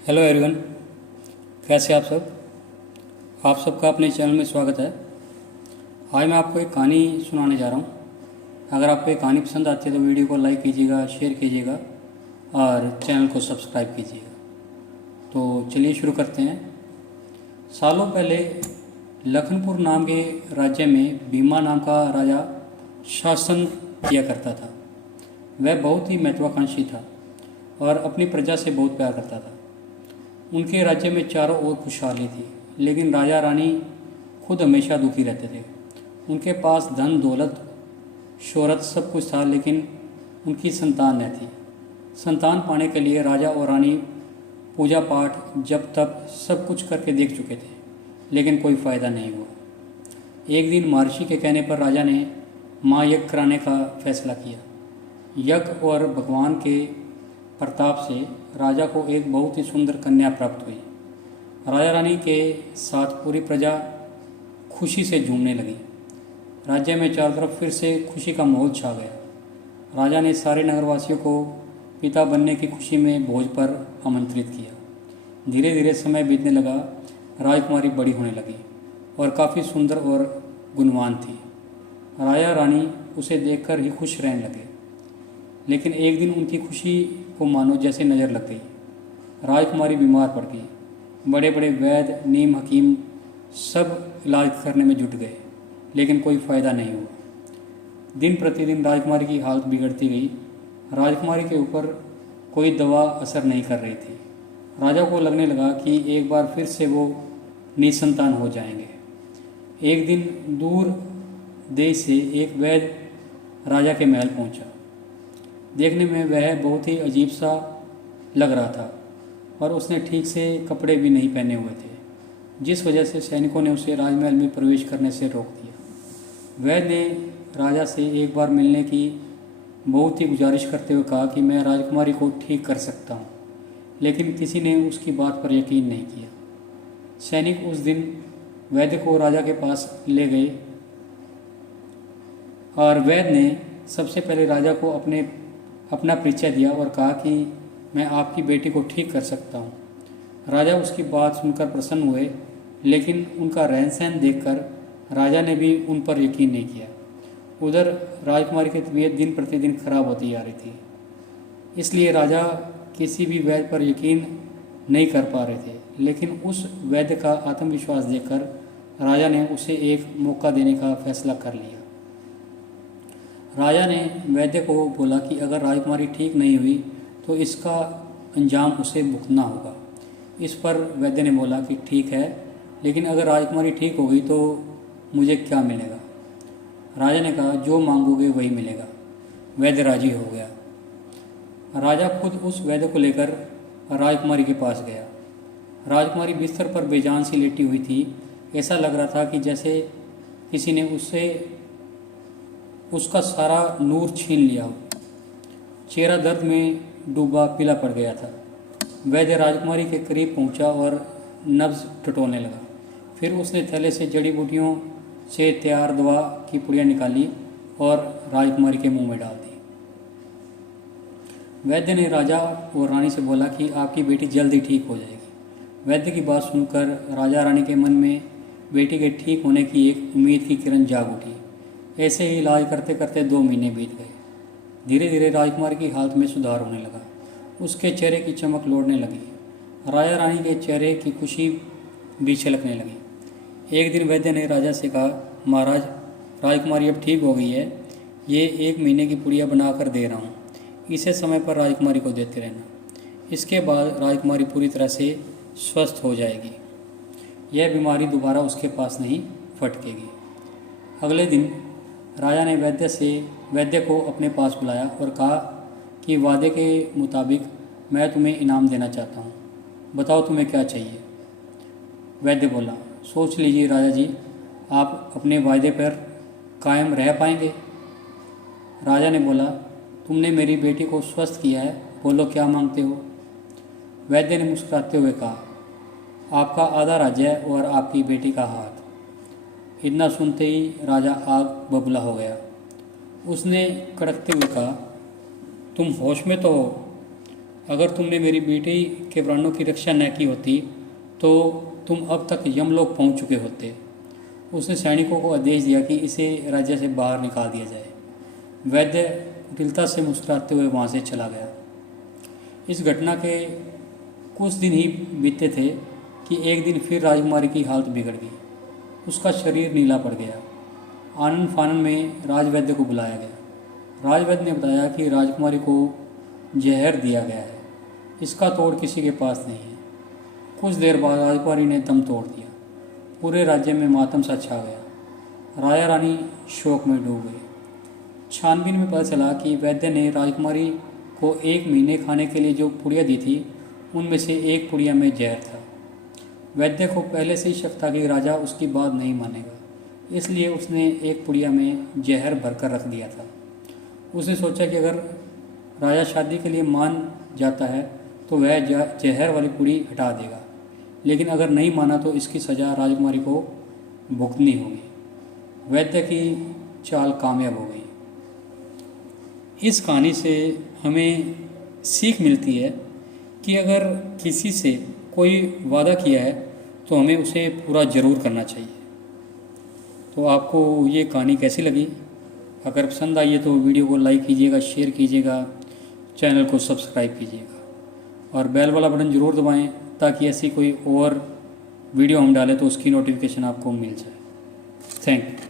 Hello everyone, कैसे आप सब। आप सबका अपने चैनल में स्वागत है। आज मैं आपको एक कहानी सुनाने जा रहा हूँ। अगर आपको ये कहानी पसंद आती है तो वीडियो को लाइक कीजिएगा, शेयर कीजिएगा और चैनल को सब्सक्राइब कीजिएगा। तो चलिए शुरू करते हैं। सालों पहले लखनपुर नाम के राज्य में भीमा नाम का राजा शासन किया करता था। वह बहुत ही महत्वाकांक्षी था और अपनी प्रजा से बहुत प्यार करता था। उनके राज्य में चारों ओर खुशहाली थी, लेकिन राजा रानी खुद हमेशा दुखी रहते थे। उनके पास धन दौलत शोहरत सब कुछ था, लेकिन उनकी संतान न थी। संतान पाने के लिए राजा और रानी पूजा पाठ जब तक सब कुछ करके देख चुके थे, लेकिन कोई फ़ायदा नहीं हुआ। एक दिन महर्षि के कहने पर राजा ने महायज्ञ कराने का फैसला किया। यज्ञ और भगवान के प्रताप से राजा को एक बहुत ही सुंदर कन्या प्राप्त हुई। राजा रानी के साथ पूरी प्रजा खुशी से झूमने लगी। राज्य में चारों तरफ फिर से खुशी का माहौल छा गया। राजा ने सारे नगरवासियों को पिता बनने की खुशी में भोज पर आमंत्रित किया। धीरे धीरे समय बीतने लगा। राजकुमारी बड़ी होने लगी और काफ़ी सुंदर और गुणवान थी। राजा रानी उसे देखकर ही खुश रहने लगे, लेकिन एक दिन उनकी खुशी को मानो जैसे नज़र लग गई। राजकुमारी बीमार पड़ गई। बड़े बड़े वैद्य नीम हकीम सब इलाज करने में जुट गए, लेकिन कोई फ़ायदा नहीं हुआ। दिन प्रतिदिन राजकुमारी की हालत बिगड़ती गई। राजकुमारी के ऊपर कोई दवा असर नहीं कर रही थी। राजा को लगने लगा कि एक बार फिर से वो निसंतान हो जाएंगे। एक दिन दूर देश से एक वैद्य राजा के महल पहुंचा। देखने में वह बहुत ही अजीब सा लग रहा था और उसने ठीक से कपड़े भी नहीं पहने हुए थे, जिस वजह से सैनिकों ने उसे राजमहल में प्रवेश करने से रोक दिया। वैद्य ने राजा से एक बार मिलने की बहुत ही गुजारिश करते हुए कहा कि मैं राजकुमारी को ठीक कर सकता हूँ, लेकिन किसी ने उसकी बात पर यकीन नहीं किया। सैनिक उस दिन वैद्य को राजा के पास ले गए और वैद्य ने सबसे पहले राजा को अपना परिचय दिया और कहा कि मैं आपकी बेटी को ठीक कर सकता हूँ। राजा उसकी बात सुनकर प्रसन्न हुए, लेकिन उनका रहन सहन देखकर राजा ने भी उन पर यकीन नहीं किया। उधर राजकुमारी की तबीयत दिन प्रतिदिन खराब होती जा रही थी, इसलिए राजा किसी भी वैद्य पर यकीन नहीं कर पा रहे थे। लेकिन उस वैद्य का आत्मविश्वास देखकर राजा ने उसे एक मौका देने का फैसला कर लिया। राजा ने वैद्य को बोला कि अगर राजकुमारी ठीक नहीं हुई तो इसका अंजाम उसे भुगतना होगा। इस पर वैद्य ने बोला कि ठीक है, लेकिन अगर राजकुमारी ठीक हो गई तो मुझे क्या मिलेगा। राजा ने कहा जो मांगोगे वही मिलेगा। वैद्य राजी हो गया। राजा खुद उस वैद्य को लेकर राजकुमारी के पास गया। राजकुमारी बिस्तर पर बेजान सी लेटी हुई थी। ऐसा लग रहा था कि जैसे किसी ने उसका सारा नूर छीन लिया हो। चेहरा दर्द में डूबा पीला पड़ गया था। वैद्य राजकुमारी के करीब पहुंचा और नब्ज टटोलने लगा। फिर उसने थैले से जड़ी बूटियों से तैयार दवा की पुड़िया निकाली और राजकुमारी के मुंह में डाल दी। वैद्य ने राजा और रानी से बोला कि आपकी बेटी जल्द ही ठीक हो जाएगी। वैद्य की बात सुनकर राजा रानी के मन में बेटी के ठीक होने की एक उम्मीद की किरण जाग उठी। ऐसे ही इलाज करते करते 2 महीने बीत गए। धीरे धीरे राजकुमार की हालत में सुधार होने लगा। उसके चेहरे की चमक लौटने लगी। राजा रानी के चेहरे की खुशी भी छलकने लगी। एक दिन वैद्य ने राजा से कहा, महाराज, राजकुमारी अब ठीक हो गई है। ये 1 महीने की पुड़िया बनाकर दे रहा हूँ। इसे समय पर राजकुमारी को देते रहना। इसके बाद राजकुमारी पूरी तरह से स्वस्थ हो जाएगी। यह बीमारी दोबारा उसके पास नहीं फटकेगी। अगले दिन राजा ने वैद्य को अपने पास बुलाया और कहा कि वादे के मुताबिक मैं तुम्हें इनाम देना चाहता हूँ। बताओ तुम्हें क्या चाहिए। वैद्य बोला, सोच लीजिए राजा जी, आप अपने वादे पर कायम रह पाएंगे। राजा ने बोला, तुमने मेरी बेटी को स्वस्थ किया है, बोलो क्या मांगते हो। वैद्य ने मुस्कुराते हुए कहा, आपका आधा राज्य और आपकी बेटी का हाथ। इतना सुनते ही राजा आग बबूला हो गया। उसने कड़कते हुए कहा, तुम होश में तो हो? अगर तुमने मेरी बेटी के प्राणों की रक्षा न की होती तो तुम अब तक यमलोक पहुंच चुके होते। उसने सैनिकों को आदेश दिया कि इसे राज्य से बाहर निकाल दिया जाए। वैद्य कुटिलता से मुस्कुराते हुए वहाँ से चला गया। इस घटना के कुछ दिन ही बीते थे कि एक दिन फिर राजकुमारी की हालत बिगड़ गई। उसका शरीर नीला पड़ गया। आनन फानन में राजवैद्य को बुलाया गया। राजवैद्य ने बताया कि राजकुमारी को जहर दिया गया है, इसका तोड़ किसी के पास नहीं है। कुछ देर बाद राजकुमारी ने दम तोड़ दिया। पूरे राज्य में मातम सा छा गया। राजा रानी शोक में डूब गई। छानबीन में पता चला कि वैद्य ने राजकुमारी को 1 महीने खाने के लिए जो पुड़िया दी थी उनमें से एक पुड़िया में जहर था। वैद्य को पहले से ही शक था कि राजा उसकी बात नहीं मानेगा, इसलिए उसने एक पुड़िया में जहर भरकर रख दिया था। उसने सोचा कि अगर राजा शादी के लिए मान जाता है तो वह जहर वाली पुड़ी हटा देगा, लेकिन अगर नहीं माना तो इसकी सज़ा राजकुमारी को भुगतनी होगी। वैद्य की चाल कामयाब हो गई। इस कहानी से हमें सीख मिलती है कि अगर किसी से कोई वादा किया है तो हमें उसे पूरा ज़रूर करना चाहिए। तो आपको ये कहानी कैसी लगी? अगर पसंद आई है तो वीडियो को लाइक कीजिएगा, शेयर कीजिएगा, चैनल को सब्सक्राइब कीजिएगा और बेल वाला बटन ज़रूर दबाएं ताकि ऐसी कोई और वीडियो हम डालें तो उसकी नोटिफिकेशन आपको मिल जाए। Thank you.